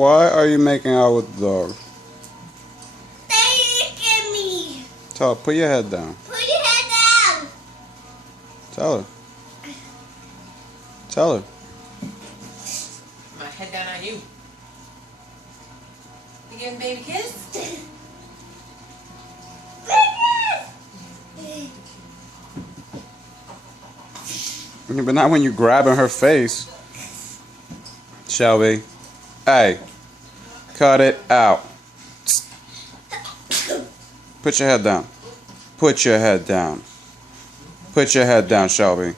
Why are you making out with the dog? Take me. Tell her, put your head down. Put your head down. Tell her. Tell her. My head down on you. You giving baby kiss? But not when you're grabbing her face. Shelby. Hey. Cut it out. Put your head down. Put your head down. Put your head down, Shelby.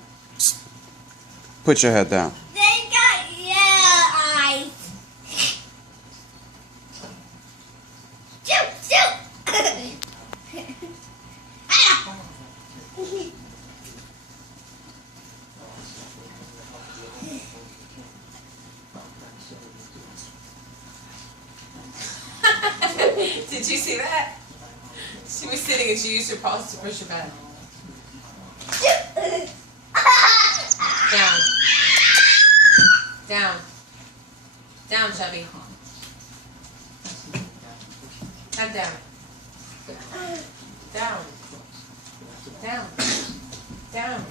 Put your head down. They got yellow eyes. Shoot, shoot. Ah. Did you see that? She was sitting and she used her paws to push her back. Down. Down. Down, Chubby. Head down. Down. Down. Down.